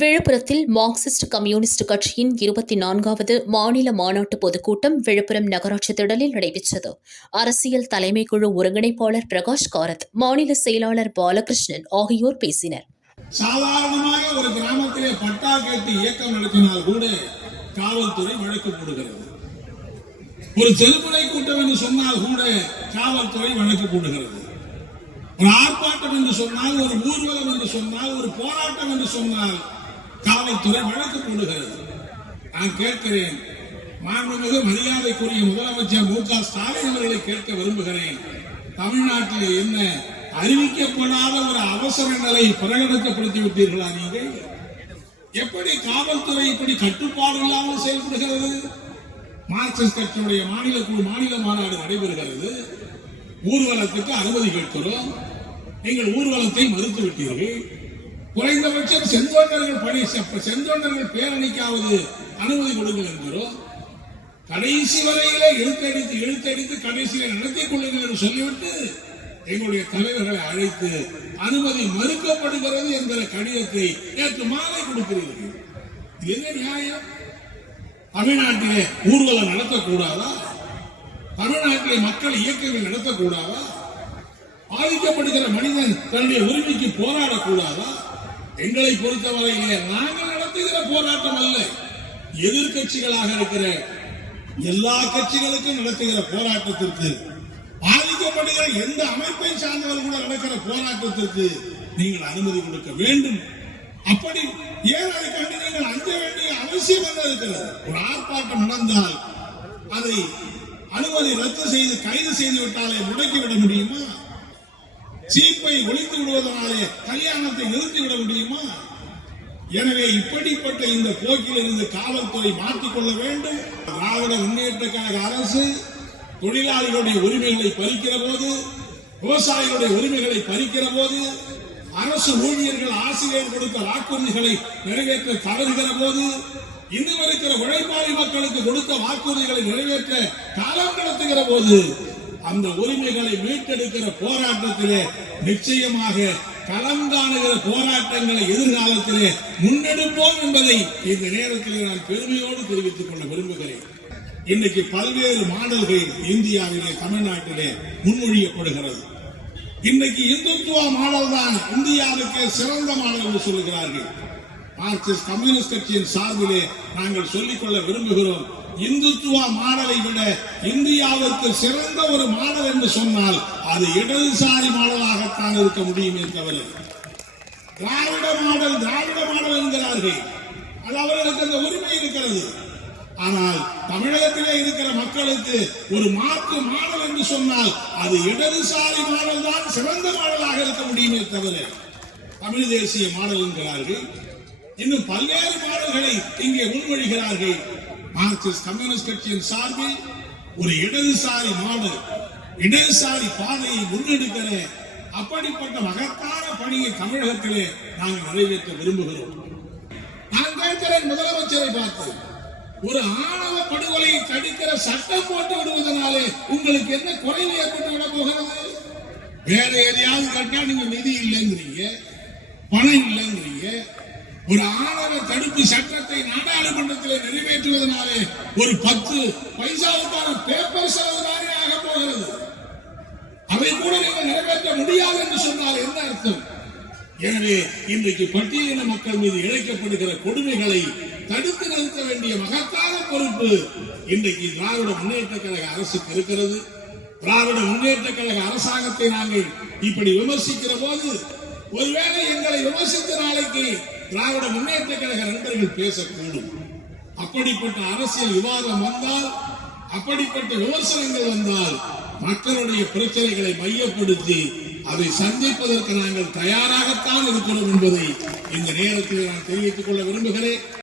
விழுப்புரத்தில் Marxist communist கட்சியின் இருபத்தி நான்காவது மாநில மாநாட்டு பொதுக்கூட்டம் விழுப்புரம் நகராட்சி திடலில் நடைபெற்றது. அரசியல் தலைமைக்குழு ஒருங்கிணைப்பாளர் பிரகாஷ் காரத் மாநில செயலாளர் பாலகிருஷ்ணன் ஆகியோர் பேசினர். சாதாரணமாக ஒரு கிராமத்திலே பட்டா கேட்டு இயக்கம் நடத்தினால் கூட காவல்துறை வழக்கு போடுகிறது. ஒரு தெருமுனை கூட்டம் என்று சொன்னால் கூட காவல்துறை வழக்கு போடுகிறது. ஒரு ஆர்ப்பாட்டம் என்று சொன்னால் ஒரு ஊர்வலம் என்று சொன்னால் ஒரு போராட்டம் என்று சொன்னால் காவல்துறை வழக்கு போடுகிறது. நான் கேட்கிறேன். மாண்புமிகு மரியாதைக்குரிய முதலமைச்சர் மு க ஸ்டாலின் அவர்களை கேட்க விரும்புகிறேன். தமிழ்நாட்டில் என்ன அறிவிக்கப்படாத ஒரு அவசர நிலை பிரகடனப்படுத்தி விட்டீர்களா நீங்கள்? எப்படி காவல்துறை இப்படி கட்டுப்பாடு இல்லாமல் செயல்படுகிறது? மார்க்சிஸ்ட் கட்சியுடைய மாநில குழு மாநில மாநாடு நடைபெறுகிறது. ஊர்வலத்துக்கு அனுமதி கேட்கிறோம். நீங்கள் ஊர்வலத்தை மறுத்து விட்டீர்கள் குறைந்தபட்சம் செந்தோண்டர்கள் பணி செந்தோண்டர்கள் பேரணிக்காவது அனுமதி கொடுங்கள் என்கிறோம் கடைசி வரையிலே இழுத்தடித்து இழுத்தடித்து கடைசியில நடத்திக் கொள்ளுங்கள் என்று சொல்லிவிட்டு எங்களுடைய தலைவர்களை அழைத்து அனுமதி மறுக்கப்படுகிறது என்கிற கடிதத்தை நேற்று மாலை கொடுக்கிறீர்கள். என்ன நியாயம்? தமிழ்நாட்டிலே ஊர்வலம் நடத்தக்கூடாதா? தமிழ்நாட்டிலே மக்கள் இயக்கங்கள் நடத்தக்கூடாதா? பாதிக்கப்படுகிற மனிதன் தன்னுடைய உரிமைக்கு போராடக்கூடாதா? எங்களை பொறுத்தவரையிலே நாங்கள் நடத்துகிற போராட்டம் அல்ல. எதிர்கட்சிகளாக இருக்கிற எல்லா கட்சிகளுக்கும் நடத்துகிற போராட்டத்திற்கு பாதிக்கப்படுகிற எந்த அமைப்பை சார்ந்தவர் கூட நடக்கிற போராட்டத்திற்கு நீங்கள் அனுமதி கொடுக்க வேண்டும். அப்படி ஏன் அதை நீங்கள் அஞ்ச வேண்டிய அவசியம் என்ன இருக்கிறது? ஒரு ஆர்ப்பாட்டம் நடந்தால் அதை அனுமதி ரத்து செய்து கைது செய்து விட்டாலே முடக்கி விட முடியுமா? சீப்பை ஒழித்து விடுவதனாலே கல்யாணத்தை நிறுத்திவிட முடியுமா? எனவே இப்படிப்பட்ட இந்த போக்கில் இருந்து காவல்துறை மாற்றிக்கொள்ள வேண்டும். திராவிட முன்னேற்ற கழக அரசு தொழிலாளிகளுடைய உரிமைகளை பறிக்கிற போது விவசாயிகளுடைய உரிமைகளை பறிக்கிற போது அரசு ஊழியர்கள் ஆசிரியர் கொடுத்த வாக்குறுதிகளை நிறைவேற்ற தவறுகிற போது இன்னும் இருக்கிற உழைப்பாளி மக்களுக்கு கொடுத்த வாக்குறுதிகளை நிறைவேற்ற காலம் கடத்துகிற போது அந்த உரிமைகளை மீட்டெடுக்கிற போராட்டத்திலே நிச்சயமாக களம்காணுகிற போராட்டங்களை எதிர்காலத்திலே முன்னெடுப்போம் என்பதை இந்த நேரத்தில் நான் பெருமையோடு தெரிவித்துக் கொள்ள விரும்புகிறேன். இன்னைக்கு பல்வேறு மாடல்கள் இந்தியாவிலே தமிழ்நாட்டிலே முன்மொழியப்படுகிறது. இன்னைக்கு இந்துத்துவ மாடல் தான் இந்தியாவுக்கு சிறந்த மாடல் என்று சொல்லுகிறார்கள். மார்க்சிஸ்ட் கம்யூனிஸ்ட் கட்சியின் சார்பிலே நாங்கள் சொல்லிக்கொள்ள விரும்புகிறோம் இந்துத்துவ மாடலை விட இந்தியாவுக்கு சிறந்த ஒரு மாடல் என்று சொன்னால் அது இடதுசாரி மாடலாகத்தான் இருக்க முடியுமே தவிர. திராவிட மாடல் திராவிட மாடல் என்கிறார்கள். அது அவர்களுக்கு அந்த உரிமை இருக்கிறது. ஆனால் தமிழகத்திலே இருக்கிற மக்களுக்கு ஒரு மாற்று மாடல் என்று சொன்னால் அது இடதுசாரி மாடல் தான் சிறந்த மாடலாக இருக்க முடியுமே தவிர. தமிழ் தேசிய மாடல் என்கிறார்கள். இன்னும் பல்வேறு மாடல்களை இங்கே முன்மொழிகிறார்கள். மார்க்சிஸ்ட் கம்யூனிஸ்ட் கட்சியின் சார்பில் ஒரு இடதுசாரி நாடு இடதுசாரி பாதையை முன்னெடுக்கிற அப்படிப்பட்ட மகத்தான பணியை தமிழகத்திலே நாங்கள் நிறைவேற்ற விரும்புகிறோம். நான் கேட்கிறேன் முதலமைச்சரை பார்த்து ஒரு ஆணவ படுகொலையை தடுக்கிற சட்டம் போட்டு விடுவதனாலே உங்களுக்கு என்ன குறைவு ஏற்பட்டு விட போகிறது? வேற எதையாவது கேட்டா நீங்க நிதி இல்லைங்கிறீங்க பணம் இல்லைங்கிறீங்க ஒரு ஆணவ தடுப்பு சட்டத்தை நாடாளுமன்றத்தில் நிறைவேற்றுவதனாலே ஒரு பத்து பைசாவுக்கான பேப்பர் செலவு தானே ஆக போகிறது. அதை கூட நீங்கள் நிறைவேற்ற முடியாது என்று சொன்னால் என்ன அர்த்தம்? எனவே இன்றைக்கு பட்டியலின மக்கள் மீது இழைக்கப்படுகிற கொடுமைகளை தடுத்து நிறுத்த வேண்டிய மகத்தான பொறுப்பு இன்றைக்கு திராவிட முன்னேற்ற கழக அரசுக்கு இருக்கிறது. திராவிட முன்னேற்ற கழக அரசாங்கத்தை நாங்கள் இப்படி விமர்சிக்கிற போது ஒருவேளை எங்களை விமர்சித்த நாளைக்கு திராவிட முன்னேற்ற கழக நண்பர்கள் பேசக்கூடும். அப்படிப்பட்ட அரசியல் விவாதம் வந்தால் அப்படிப்பட்ட விமர்சனங்கள் வந்தால் மக்களுடைய பிரச்சனைகளை மையப்படுத்தி அதை சந்திப்பதற்கு நாங்கள் தயாராகத்தான் இருக்கிறோம் என்பதை இந்த நேரத்தில் நான் தெரிவித்துக் கொள்ள விரும்புகிறேன்.